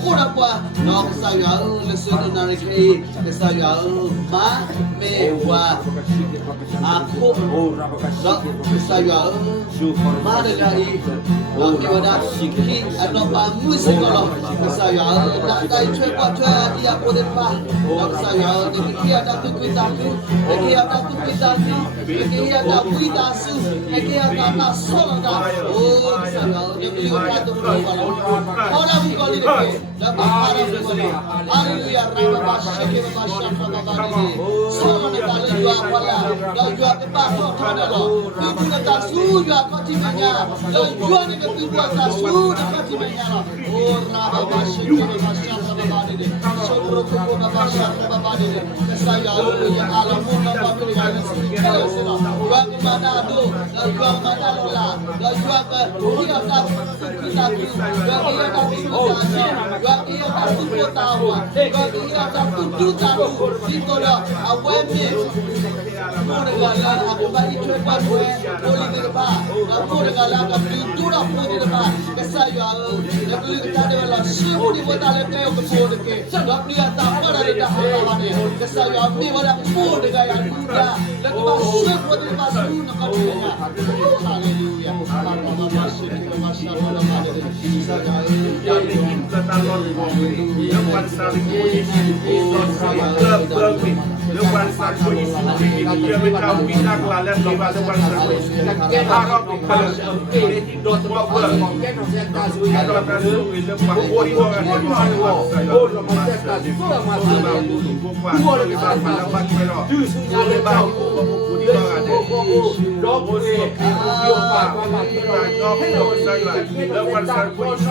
Kurapa nok saya lesun nariki saya ma mewa aku nok saya ma dengai kiwada ki ano pa musikolo saya nak tai chue pa chue dia boleh pa nok saya ni ada tu kita tu ada tu kita ni ada kita su ada tak sola oh saya ni beliau tu orang bukan ini Haleluya, Rabba Sheke Baba Shaka Baba Dede. Solo ne bale jua pala, da jua ke ba so thada lo. Itu ne ta su jua ko ti manya, da jua ne ke tu ta su ne ko ti manya lo. Oh Rabba Sheke Baba Shaka Baba Dede. Solo ko ko Baba Shaka Baba Dede. Saya ya alamu na Baba Dede ga su kala se lo. Jua ke mana do, da jua mana lo la. Da jua ke dia ta kita tu, da dia ta tu ta ia tak tutup tahu, bagi ia tak tutup tahu, itu dah awal ni. Mula aku bagi cuba gue, boleh berapa? Aku dengan aku itu dah boleh berapa? Kesaya, nak beli kita ada semua di bawah dalam kau kepul ke. Nak dia tak pernah ada apa ni. Kesaya ni orang kepul dengan yang muda, lagi masuk boleh masuk nak kau punya. Haleluya. Allah masuk kita masuk dalam ada. Kesaya. Lepas saling posisi berpikir, lepas saling posisi dia macam bina kelalan lepas lepas saling harap kalau ini dot power kalau kasu lepas ori orang oh lepas saling bukan lepas malam merah lepas budi orang dok lepas saling posisi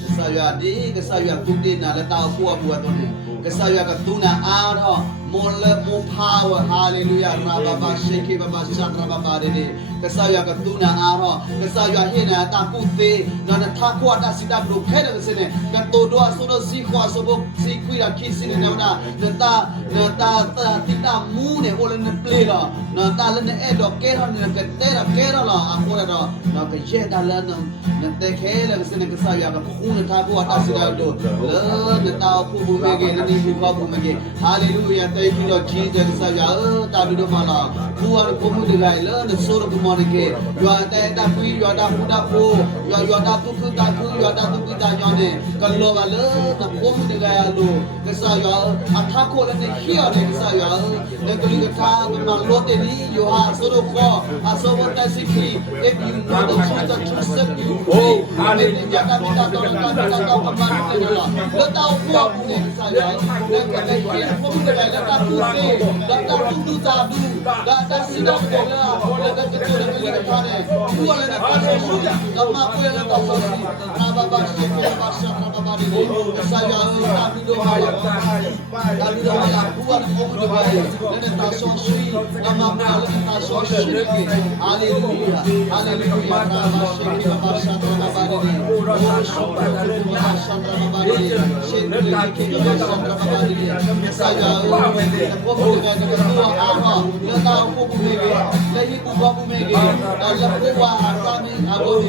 Kesaya di, kesaya tudin na letau kuah buat tu. Kesaya ketuna ada, mole mo power, haleluya, Rabba Sheke Baba Shaka Baba Dede. Kesaya ketuna ada, kesaya hina tak putih, dan tak kuat tak sidap dulu kena kesini. Ketua sudah si kuah sebab si kuih kisi ni nada, nata tidak mu ni oleh ni pelera, nata lene edok kera ni kera lah, aku ada, nak kerja dalam nanti kela kesini kesaya ketuna tak kuat tak sidap dulu. Nata aku bagi ni buka bagi. Haleluya, thank you Lord Jesus. Kesaya tak duduk malah. Buat kamu dengan le, suruh kamu ke. Jual tak kui, jual tak muda ku, jual tak tu kita ku, jual tak tu kita jane. Kalau le, tak kamu dengan lu. Kesaya, aku le ni kia le kesaya. Negeri kita memang lote ni, you are suruh ko, asal kita sikri. If you know the truth set you free. Haleluya, kita tahu kemana kita lah. Tahu kuat ni kesaya. Negeri kita kamu dengan le tak putih, tak tu tabu, tak sidap dela. Negeri kita negeri kita ni. Dua le nak kasih, lama aku le tak kasih. Rabba Sheke Baba Shaka Baba Dede. Kesaya tak duduk malam. Tak duduk malam. buat komunikasi dan tak sosui nama Allah tak sosui haleluya haleluya nama syekh bapa sandra bapa ini oh syukur bapa sandra bapa ini syekh bapa sandra bapa ini saya komunikasi dengan semua Allah dan tahu komunikasi lagi buat komunikasi dalam buah kami agomi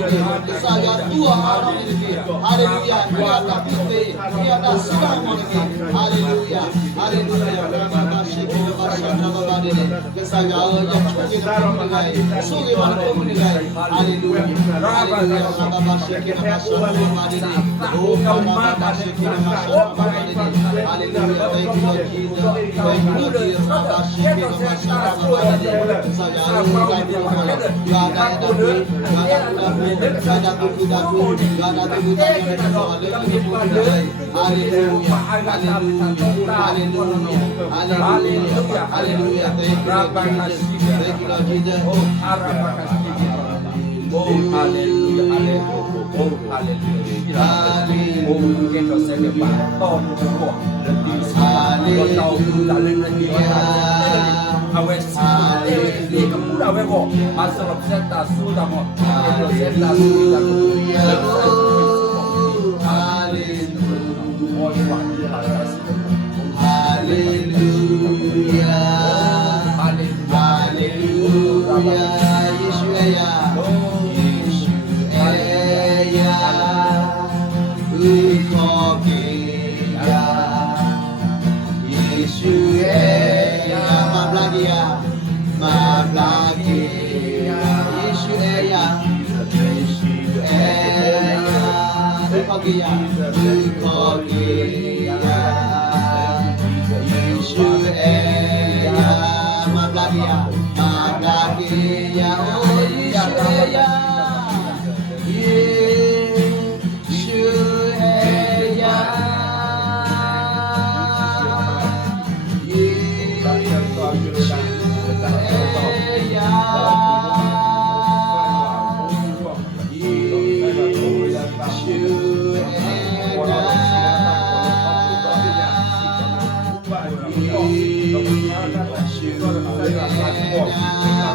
saya dua orang ini haleluya dia tak putih dia tak serang lagi haleluya haleluya bapa syekh bapa sandra bapa ini saya yang komunikasi sugi mana komunikasi haleluya haleluya bapa syekh bapa sandra bapa ini oh bapa syekh bapa sandra bapa ini haleluya thank you Lord Jesus thank you Lord Jesus bapa syekh bapa sandra bapa ini saya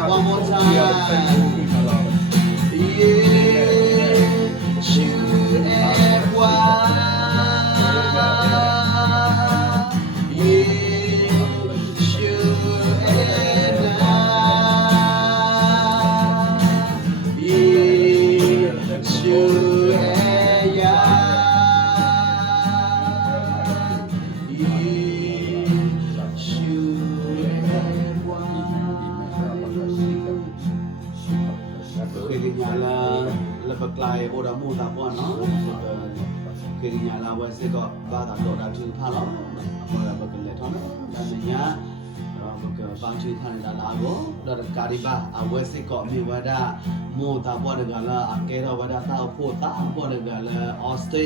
one more time. Lai ora mu ta pon no ke ri nya la wa se ko ba ta do da chu tha lo ma la ba ke le thon da me nya ba ke ba chu tha da la go da ka ri ba a wa se ko mi wa da mu ta pon da la a ke ro wa da ta pho ta pon da la oste